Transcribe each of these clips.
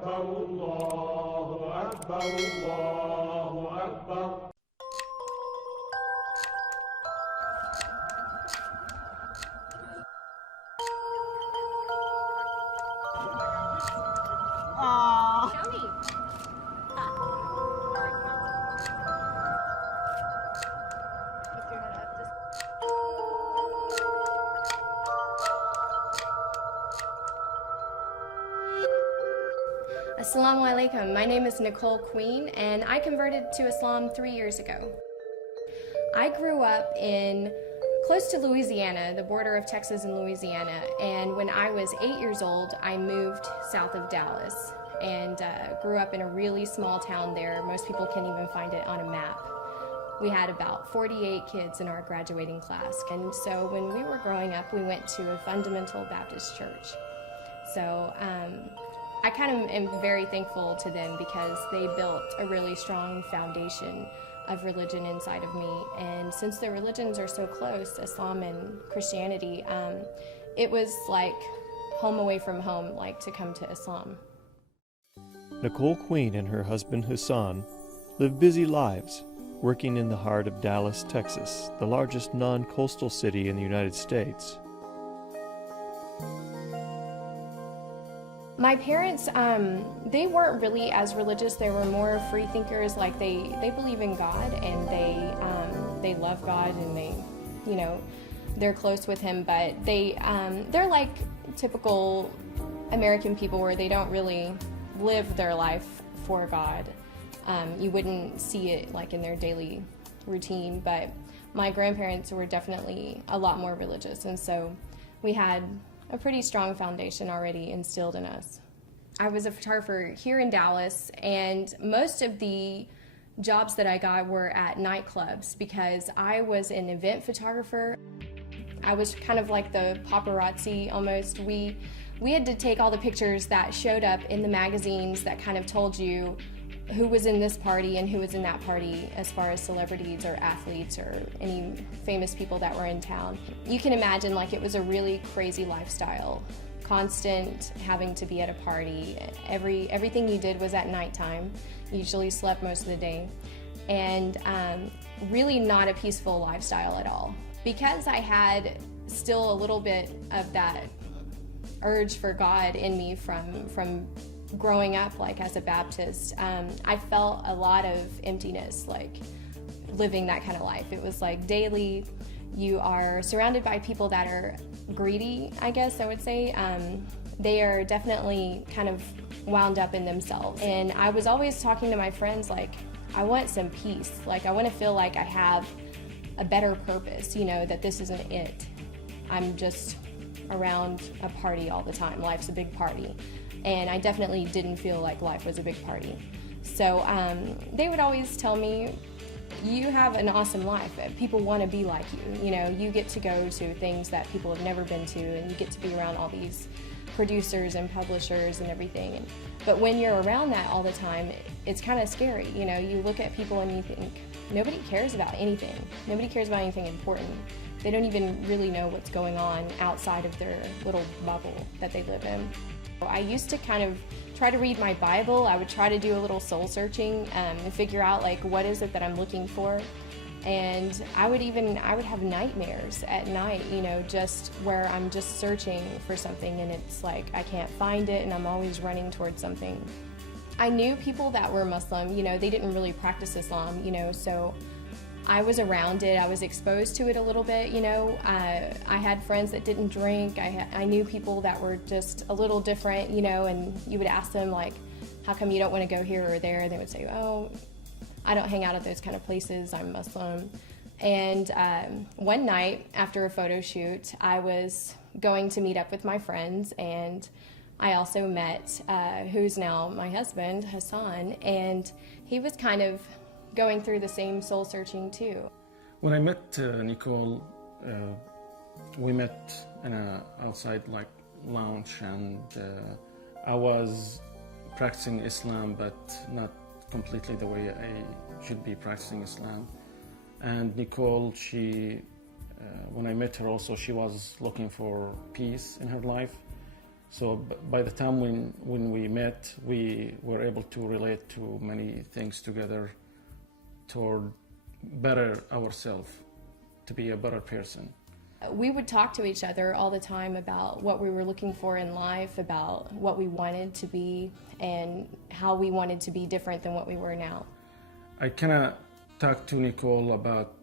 أكبر الله أكبر الله أكبر. Show me. Assalamu alaikum. My name is Nicole Queen, and I converted to Islam 3 years ago. I grew up in close to Louisiana, the border of Texas and Louisiana, and when I was 8 years old, I moved south of Dallas and grew up in a really small town there. Most people can't even find it on a map. We had about 48 kids in our graduating class, and so when we were growing up, we went to a fundamental Baptist church. So I kind of am very thankful to them because they built a really strong foundation of religion inside of me. And since the religions are so close, Islam and Christianity, it was like home away from home, like to come to Islam. Nicole Queen and her husband Hassan live busy lives, working in the heart of Dallas, Texas, the largest non-coastal city in the United States. My parents, they weren't really as religious. They were more free thinkers. Like they believe in God and they love God and they're close with Him. But they're like typical American people where they don't really live their life for God. You wouldn't see it like in their daily routine. But my grandparents were definitely a lot more religious, and so we had a pretty strong foundation already instilled in us. I was a photographer here in Dallas, and most of the jobs that I got were at nightclubs because I was an event photographer. I was kind of like the paparazzi almost. We had to take all the pictures that showed up in the magazines that kind of told you who was in this party and who was in that party as far as celebrities or athletes or any famous people that were in town. You can imagine like it was a really crazy lifestyle. Constant having to be at a party. Everything you did was at nighttime. You usually slept most of the day. And really not a peaceful lifestyle at all. Because I had still a little bit of that urge for God in me from growing up like as a Baptist, I felt a lot of emptiness like living that kind of life. It was like daily you are surrounded by people that are greedy, I guess I would say. They are definitely kind of wound up in themselves, and I was always talking to my friends like, I want some peace, like I want to feel like I have a better purpose, that this isn't it. I'm just around a party all the time. Life's a big party. And I definitely didn't feel like life was a big party. So they would always tell me, you have an awesome life. People want to be like you. You get to go to things that people have never been to, and you get to be around all these producers and publishers and everything. But when you're around that all the time, it's kind of scary. You look at people and you think, nobody cares about anything. Nobody cares about anything important. They don't even really know what's going on outside of their little bubble that they live in. I used to kind of try to read my Bible. I would try to do a little soul searching and figure out like what is it that I'm looking for. And I would have nightmares at night, just where I'm just searching for something and it's like I can't find it and I'm always running towards something. I knew people that were Muslim, they didn't really practice Islam, so I was around it. I was exposed to it a little bit, I had friends that didn't drink. I knew people that were just a little different, and you would ask them like, how come you don't want to go here or there? And they would say, oh, I don't hang out at those kind of places. I'm Muslim. And one night after a photo shoot, I was going to meet up with my friends, and I also met who's now my husband, Hassan, and he was kind of going through the same soul searching too. When I met Nicole, we met in a outside like lounge, and I was practicing Islam, but not completely the way I should be practicing Islam. And Nicole, when I met her also, she was looking for peace in her life. So by the time when we met, we were able to relate to many things together toward better ourselves, to be a better person. We would talk to each other all the time about what we were looking for in life, about what we wanted to be, and how we wanted to be different than what we were now. I kind of talked to Nicole about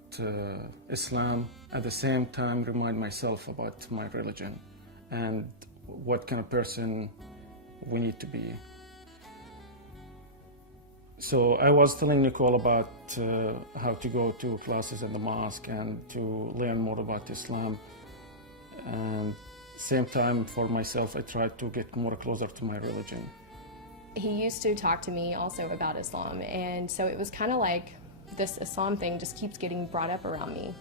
Islam, at the same time remind myself about my religion and what kind of person we need to be. So I was telling Nicole about how to go to classes in the mosque and to learn more about Islam. And same time for myself, I tried to get more closer to my religion. He used to talk to me also about Islam, and so it was kind of like this Islam thing just keeps getting brought up around me.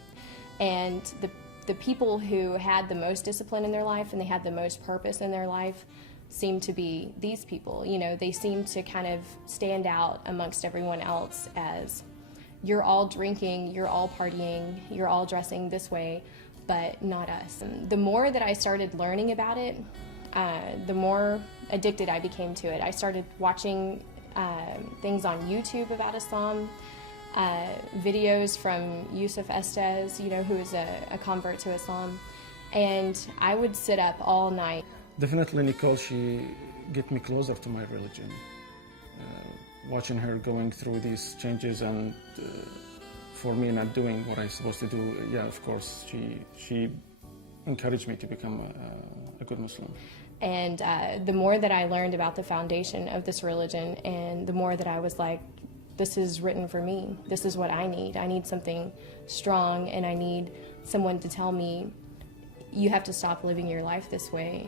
And the people who had the most discipline in their life and they had the most purpose in their life seemed to be these people. You know, they seemed to kind of stand out amongst everyone else as, you're all drinking, you're all partying, you're all dressing this way, but not us. And the more that I started learning about it, the more addicted I became to it. I started watching things on YouTube about Islam, videos from Yusuf Estes, you know, who is a convert to Islam, and I would sit up all night. Definitely Nicole, she get me closer to my religion. Watching her going through these changes and for me not doing what I'm supposed to do, yeah, of course, she encouraged me to become a good Muslim. And the more that I learned about the foundation of this religion, and the more that I was like, this is written for me. This is what I need. I need something strong, and I need someone to tell me, you have to stop living your life this way.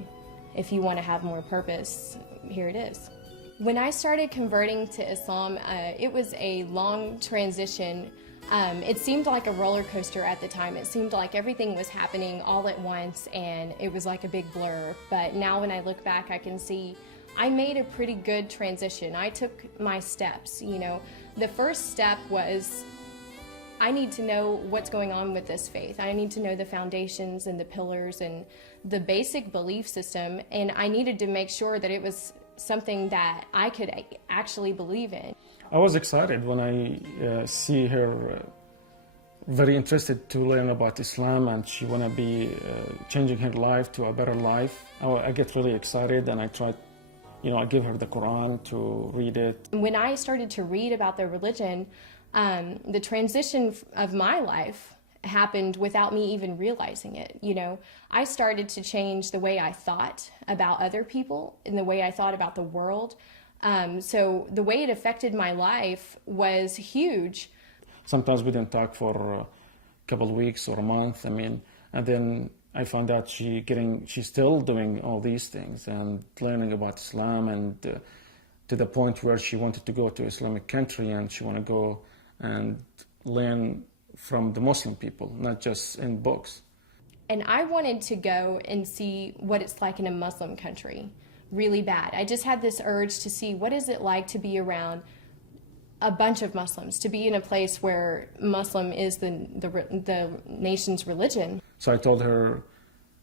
If you want to have more purpose, here it is. When I started converting to Islam, it was a long transition. It seemed like a roller coaster at the time. It seemed like everything was happening all at once, and it was like a big blur. But now when I look back, I can see I made a pretty good transition. I took my steps, you know. The first step was, I need to know what's going on with this faith. I need to know the foundations and the pillars and the basic belief system, and I needed to make sure that it was something that I could actually believe in. I was excited when I see her very interested to learn about Islam, and she want to be changing her life to a better life. I get really excited, and I try, you know, I give her the Quran to read it. When I started to read about the religion, the transition of my life happened without me even realizing it. You know, I started to change the way I thought about other people and the way I thought about the world. So the way it affected my life was huge. Sometimes we didn't talk for a couple of weeks or a month. I mean, and then I found out she's still doing all these things and learning about Islam, and to the point where she wanted to go to Islamic country, and she want to go and learn from the Muslim people, not just in books. And I wanted to go and see what it's like in a Muslim country really bad. I just had this urge to see what is it like to be around a bunch of Muslims, to be in a place where Muslim is the nation's religion. So I told her,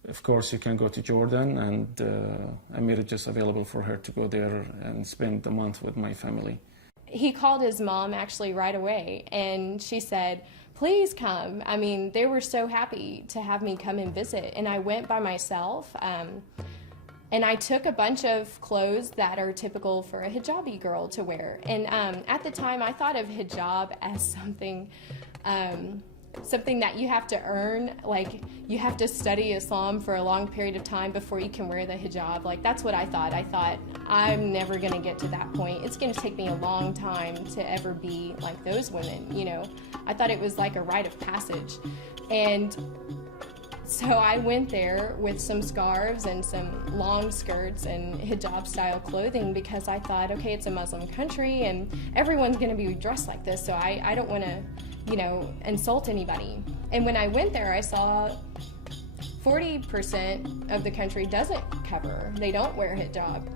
of course, you can go to Jordan, and I made it just available for her to go there and spend a month with my family. He called his mom actually right away, and she said, please come. I mean, they were so happy to have me come and visit, and I went by myself. And I took a bunch of clothes that are typical for a hijabi girl to wear. And at the time, I thought of hijab as something that you have to earn. Like, you have to study Islam for a long period of time before you can wear the hijab. Like, that's what I thought. I thought, I'm never going to get to that point. It's going to take me a long time to ever be like those women, you know. I thought it was like a rite of passage. And so I went there with some scarves and some long skirts and hijab-style clothing because I thought, okay, it's a Muslim country and everyone's going to be dressed like this, so I don't want to, you know, insult anybody. And when I went there, I saw 40% of the country doesn't cover. They don't wear hijab.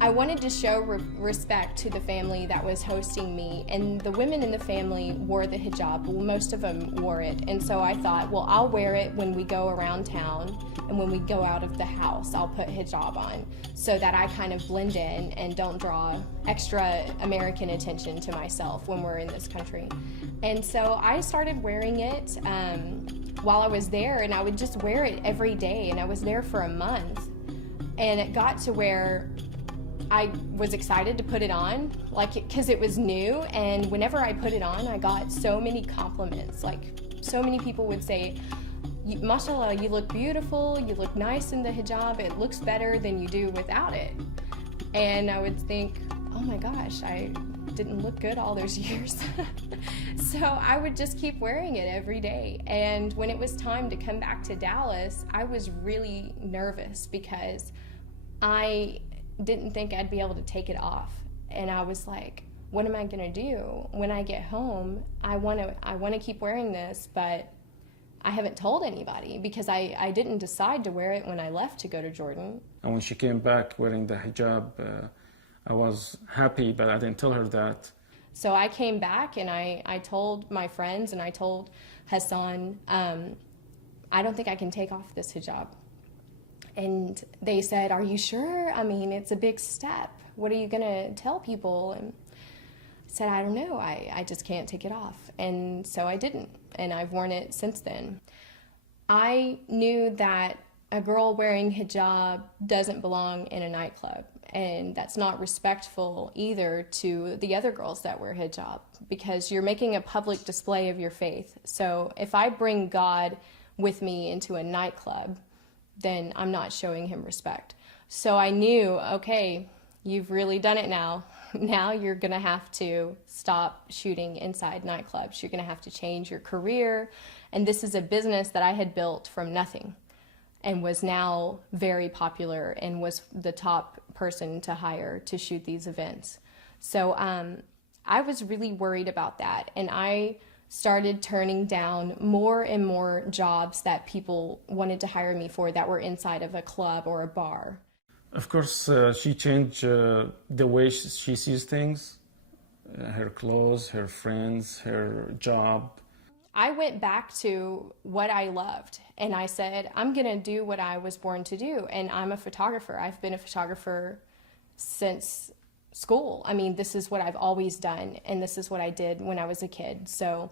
I wanted to show respect to the family that was hosting me, and the women in the family wore the hijab. Well, most of them wore it, and so I thought, well, I'll wear it when we go around town, and when we go out of the house, I'll put hijab on so that I kind of blend in and don't draw extra American attention to myself when we're in this country. And so I started wearing it while I was there, and I would just wear it every day, and I was there for a month. And it got to where I was excited to put it on, because it was new, and whenever I put it on, I got so many compliments. Like, so many people would say, mashallah, you look beautiful, you look nice in the hijab, it looks better than you do without it. And I would think, oh my gosh, I didn't look good all those years. So I would just keep wearing it every day. And when it was time to come back to Dallas, I was really nervous because I didn't think I'd be able to take it off. And I was like, what am I gonna do when I get home? I wanna keep wearing this, but I haven't told anybody because I didn't decide to wear it when I left to go to Jordan. And when she came back wearing the hijab, I was happy, but I didn't tell her that. So I came back and I told my friends and I told Hassan, I don't think I can take off this hijab. And they said, are you sure? I mean, it's a big step. What are you gonna tell people? And I said, I don't know, I just can't take it off. And so I didn't, and I've worn it since then. I knew that a girl wearing hijab doesn't belong in a nightclub, and that's not respectful either to the other girls that wear hijab, because you're making a public display of your faith. So if I bring God with me into a nightclub, then I'm not showing him respect. So I knew, okay, you've really done it now. Now you're gonna have to stop shooting inside nightclubs. You're gonna have to change your career. And this is a business that I had built from nothing and was now very popular and was the top person to hire to shoot these events. So I was really worried about that. And I started turning down more and more jobs that people wanted to hire me for that were inside of a club or a bar. Of course, she changed the way she sees things, her clothes, her friends, her job. I went back to what I loved, and I said, I'm gonna do what I was born to do, and I'm a photographer. I've been a photographer since school. I mean, this is what I've always done, and this is what I did when I was a kid. So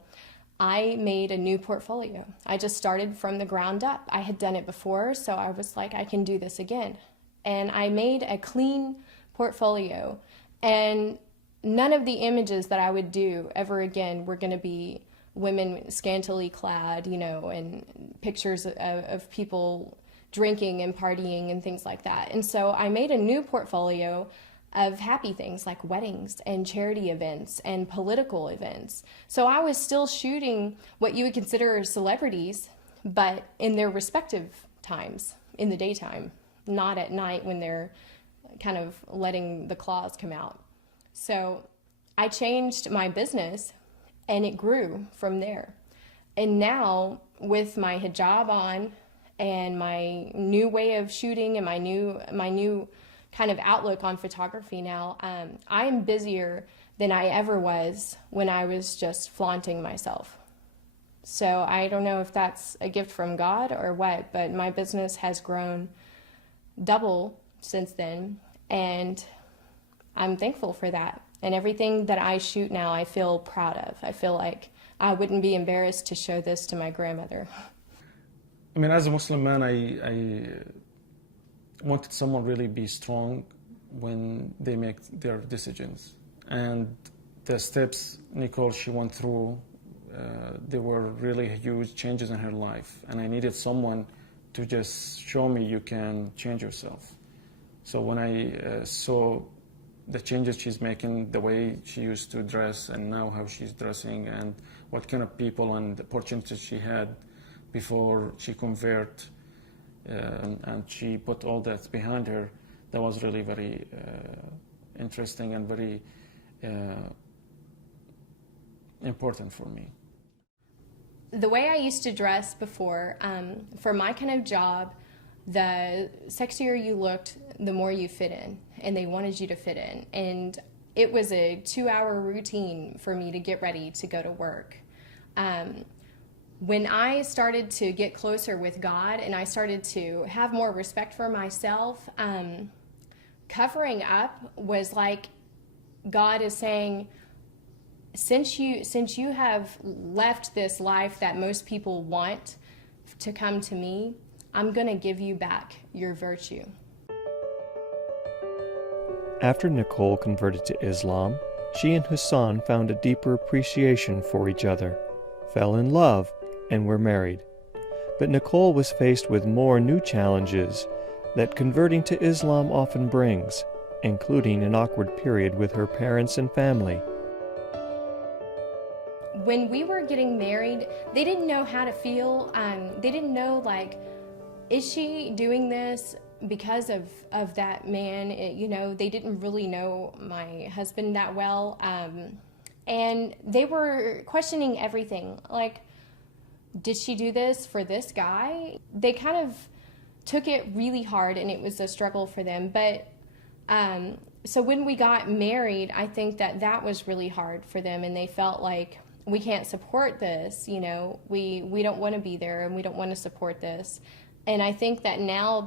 I made a new portfolio. I just started from the ground up. I had done it before, so I was like, I can do this again. And I made a clean portfolio, and none of the images that I would do ever again were going to be women scantily clad, you know, and pictures of people drinking and partying and things like that. And so I made a new portfolio of happy things like weddings and charity events and political events. So I was still shooting what you would consider celebrities, but in their respective times, in the daytime, not at night when they're kind of letting the claws come out. So I changed my business and it grew from there. And now with my hijab on and my new way of shooting and my new kind of outlook on photography now, I am busier than I ever was when I was just flaunting myself. So I don't know if that's a gift from God or what, but my business has grown double since then, and I'm thankful for that. And everything that I shoot now, I feel proud of. I feel like I wouldn't be embarrassed to show this to my grandmother. I mean, as a Muslim man, I wanted someone really be strong when they make their decisions. And the steps Nicole, she went through, they were really huge changes in her life. And I needed someone to just show me you can change yourself. So when I saw the changes she's making, the way she used to dress and now how she's dressing and what kind of people and opportunities she had before she converted, and she put all that behind her, that was really very interesting and very important for me. The way I used to dress before, for my kind of job, the sexier you looked, the more you fit in, and they wanted you to fit in. And it was a 2-hour routine for me to get ready to go to work. when I started to get closer with God and I started to have more respect for myself, covering up was like God is saying, since you have left this life that most people want to come to me, I'm going to give you back your virtue. After Nicole converted to Islam, she and Hassan found a deeper appreciation for each other, fell in love, and were married. But Nicole was faced with more new challenges that converting to Islam often brings, including an awkward period with her parents and family. When we were getting married, they didn't know how to feel. They didn't know, like, is she doing this because of that man? They didn't really know my husband that well. And they were questioning everything. Like, did she do this for this guy? They kind of took it really hard, and it was a struggle for them. But so when we got married, I think that was really hard for them, and they felt like, we can't support this, we don't want to be there, and we don't want to support this. And I think that now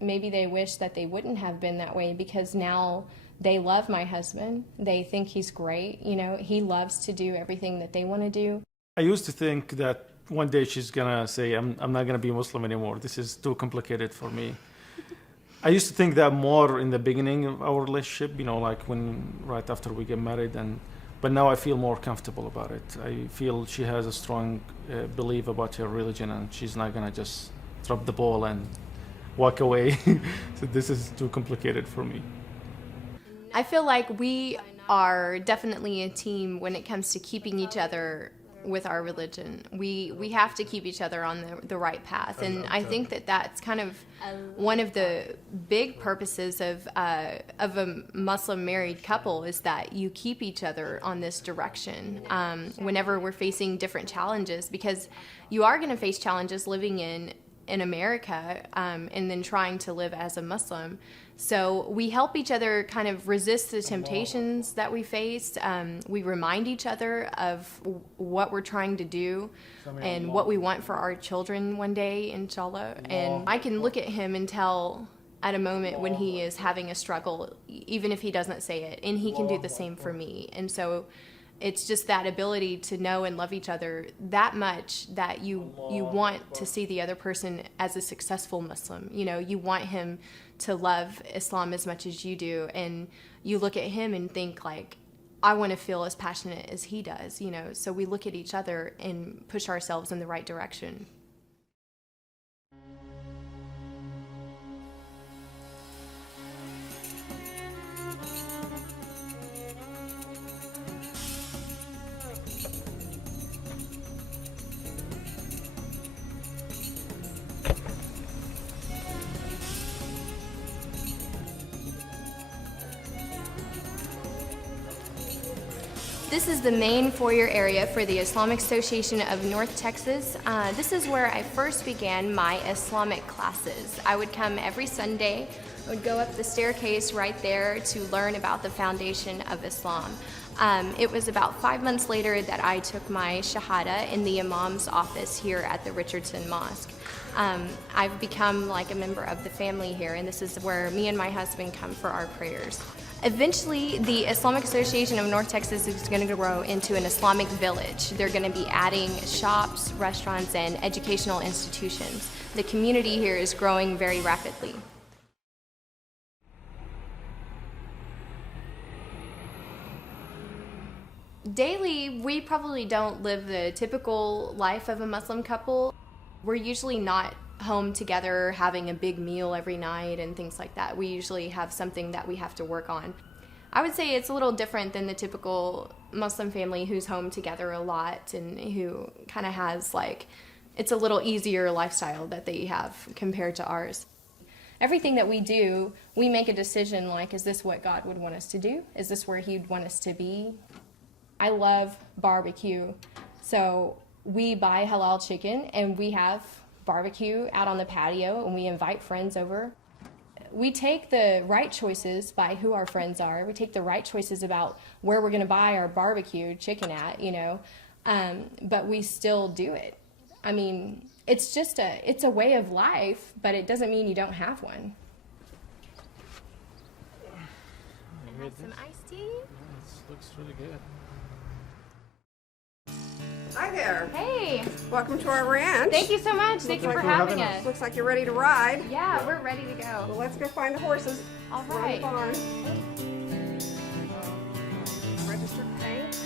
maybe they wish that they wouldn't have been that way, because now they love my husband. They think he's great. He loves to do everything that they want to do. I used to think that one day she's gonna say, I'm not gonna be Muslim anymore. This is too complicated for me. I used to think that more in the beginning of our relationship, like right after we get married, but now I feel more comfortable about it. I feel she has a strong belief about her religion, and she's not gonna just drop the ball and walk away. So this is too complicated for me. I feel like we are definitely a team when it comes to keeping each other with our religion. We have to keep each other on the right path, and I think that's kind of one of the big purposes of a Muslim married couple, is that you keep each other on this direction whenever we're facing different challenges, because you are going to face challenges living in America and then trying to live as a Muslim. So we help each other kind of resist the temptations that we face. We remind each other of what we're trying to do and what we want for our children one day, inshallah. And I can look at him and tell at a moment when he is having a struggle, even if he doesn't say it, and he can do the same for me. And so it's just that ability to know and love each other that much that you want to see the other person as a successful Muslim. You want him to love Islam as much as you do, and you look at him and think, like, I want to feel as passionate as he does, so we look at each other and push ourselves in the right direction. This is the main foyer area for the Islamic Association of North Texas. This is where I first began my Islamic classes. I would come every Sunday. I would go up the staircase right there to learn about the foundation of Islam. It was about 5 months later that I took my Shahada in the Imam's office here at the Richardson Mosque. I've become like a member of the family here, and this is where me and my husband come for our prayers. Eventually, the Islamic Association of North Texas is going to grow into an Islamic village. They're going to be adding shops, restaurants, and educational institutions. The community here is growing very rapidly. Daily, we probably don't live the typical life of a Muslim couple. We're usually not home together having a big meal every night and things like that. We usually have something that we have to work on. I would say it's a little different than the typical Muslim family who's home together a lot and who kind of has, like, it's a little easier lifestyle that they have compared to ours. Everything that we do, we make a decision like, is this what God would want us to do? Is this where He'd want us to be? I love barbecue, so we buy halal chicken and we have barbecue out on the patio and we invite friends over. We take the right choices by who our friends are. We take the right choices about where we're going to buy our barbecue chicken at, but we still do it. I mean, it's a way of life, but it doesn't mean you don't have one. I have some iced tea. This looks really good. Hi there. Hey, Welcome to our ranch. thank you so much. Thank you for having us. Looks like you're ready to ride. Yeah, we're ready to Well, go. let's go find the horses. All Around right. the barn. Registered paint.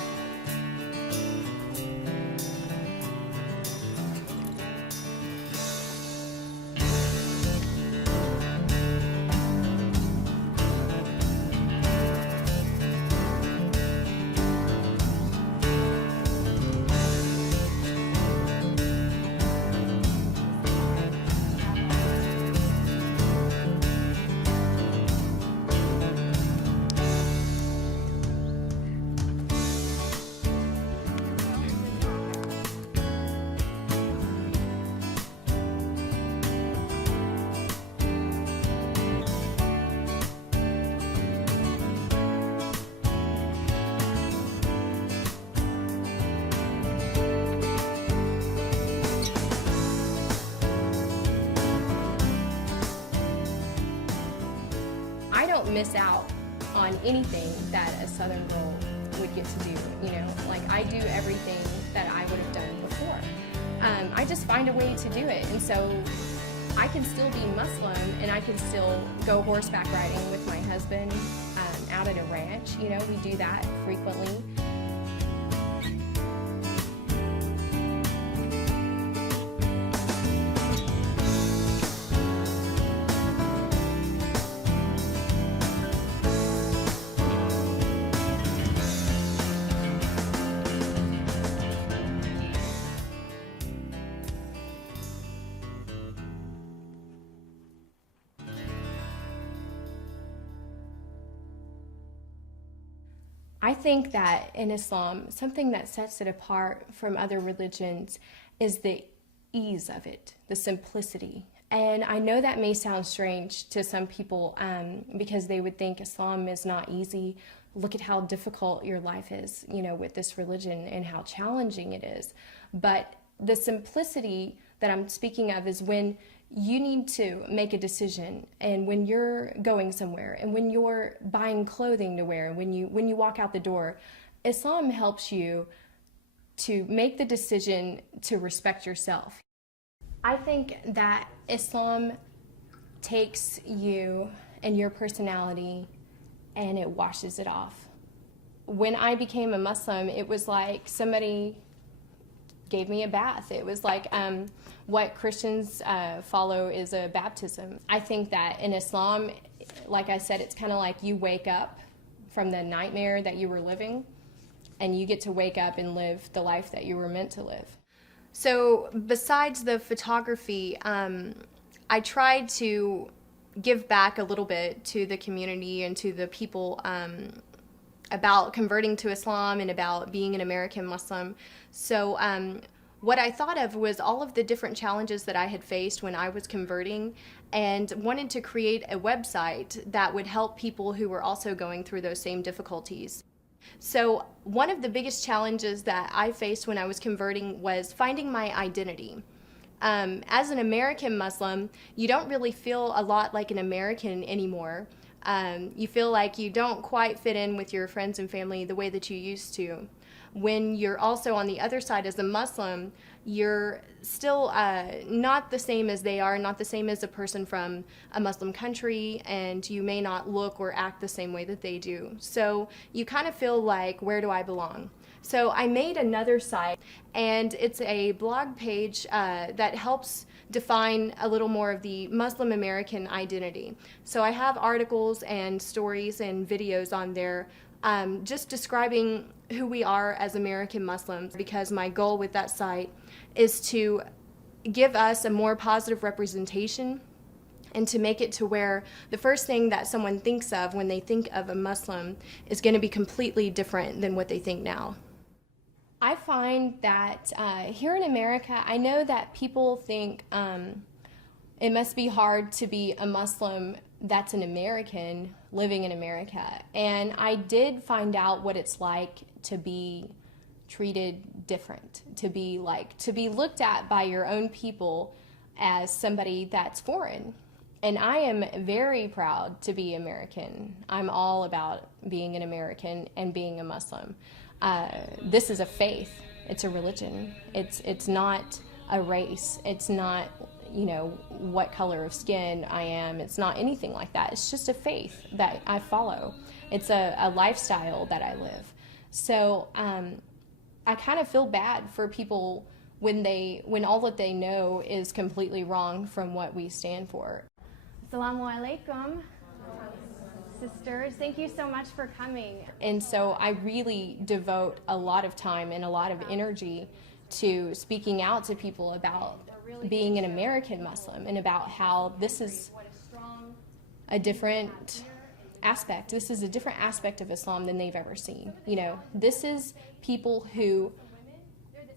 I don't miss out on anything that a Southern girl would get to do, you know, like I do everything that I would have done before. I just find a way to do it, and so I can still be Muslim and I can still go horseback riding with my husband out at a ranch. You know, we do that frequently. I think that in Islam, something that sets it apart from other religions is the ease of it, the simplicity. And I know that may sound strange to some people because they would think Islam is not easy. Look at how difficult your life is, you know, with this religion and how challenging it is. But the simplicity that I'm speaking of is when you need to make a decision, and when you're going somewhere, and when you're buying clothing to wear, and when you walk out the door, Islam helps you to make the decision to respect yourself. I think that Islam takes you and your personality and it washes it off. When I became a Muslim, it was like somebody gave me a bath. It was like what Christians follow is a baptism. I think that in Islam, like I said, it's kind of like you wake up from the nightmare that you were living and you get to wake up and live the life that you were meant to live. So besides the photography, I tried to give back a little bit to the community and to the people about converting to Islam and about being an American Muslim. So what I thought of was all of the different challenges that I had faced when I was converting, and wanted to create a website that would help people who were also going through those same difficulties. So one of the biggest challenges that I faced when I was converting was finding my identity. As an American Muslim, you don't really feel a lot like an American anymore. You feel like you don't quite fit in with your friends and family the way that you used to. When you're also on the other side as a Muslim, you're still not the same as they are, not the same as a person from a Muslim country, and you may not look or act the same way that they do. So you kind of feel like, where do I belong? So I made another site, and it's a blog page that helps define a little more of the Muslim American identity. So I have articles and stories and videos on there just describing who we are as American Muslims, because my goal with that site is to give us a more positive representation and to make it to where the first thing that someone thinks of when they think of a Muslim is going to be completely different than what they think now. I find that here in America, I know that people think it must be hard to be a Muslim that's an American living in America. And I did find out what it's like to be treated different, to be looked at by your own people as somebody that's foreign. And I am very proud to be American. I'm all about being an American and being a Muslim. This is a faith. It's a religion. It's not a race. It's not, what color of skin I am. It's not anything like that. It's just a faith that I follow. It's a lifestyle that I live. So I kind of feel bad for people when all that they know is completely wrong from what we stand for. Assalamu alaikum. Sisters, thank you so much for coming. And so I really devote a lot of time and a lot of energy to speaking out to people about being an American Muslim and about how this is a different aspect. This is a different aspect of Islam than they've ever seen. This is people who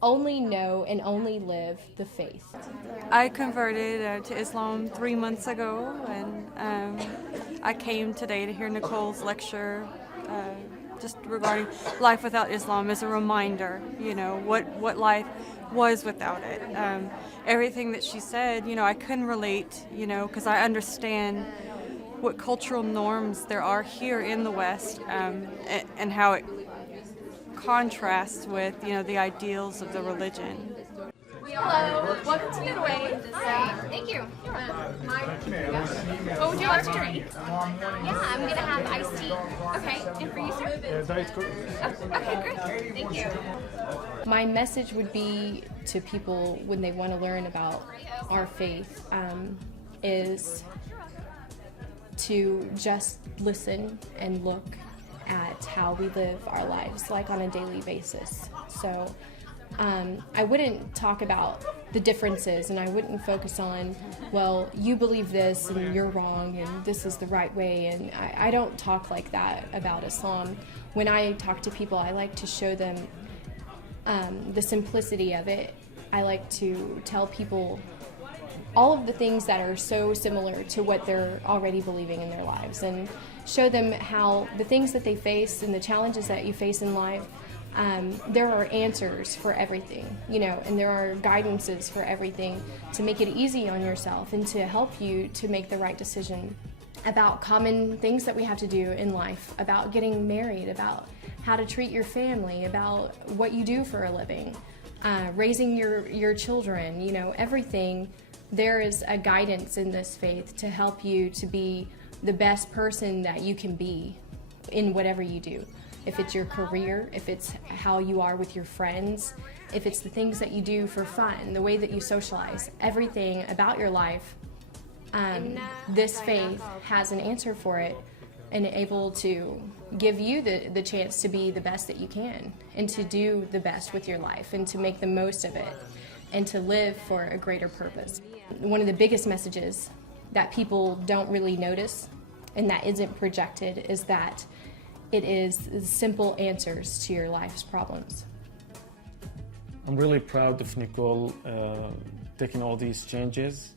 only know and only live the faith. I converted to Islam 3 months ago, and I came today to hear Nicole's lecture just regarding life without Islam as a reminder, what life was without it. Everything that she said, I couldn't relate, because I understand what cultural norms there are here in the West, and how it contrasts with, the ideals of the religion. Hello, welcome to Getaway. Thank you. What would you like to drink? Yeah, I'm gonna have iced tea. Okay, and for you, sir? Diet Coke. Okay, great. Thank you. My message would be to people when they want to learn about our faith is to just listen and look at how we live our lives, like on a daily basis. So I wouldn't talk about the differences, and I wouldn't focus on, well, you believe this and you're wrong and this is the right way, and I don't talk like that about Islam. When I talk to people, I like to show them the simplicity of it. I like to tell people all of the things that are so similar to what they're already believing in their lives, and show them how the things that they face and the challenges that you face in life, there are answers for everything, and there are guidances for everything to make it easy on yourself and to help you to make the right decision about common things that we have to do in life, about getting married, about how to treat your family, about what you do for a living, raising your children, everything. There is a guidance in this faith to help you to be the best person that you can be in whatever you do. If it's your career, if it's how you are with your friends, if it's the things that you do for fun, the way that you socialize, everything about your life, this faith has an answer for it and able to give you the chance to be the best that you can and to do the best with your life and to make the most of it and to live for a greater purpose. One of the biggest messages that people don't really notice and that isn't projected is that it is simple answers to your life's problems. I'm really proud of Nicole taking all these changes,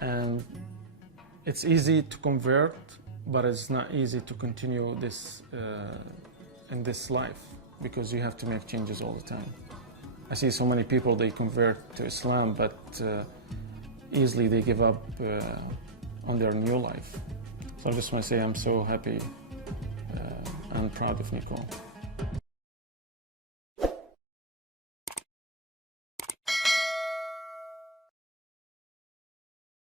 and it's easy to convert, but it's not easy to continue this in this life, because you have to make changes all the time. I see so many people, they convert to Islam, but easily they give up on their new life. So I just want to say I'm so happy and proud of Nicole.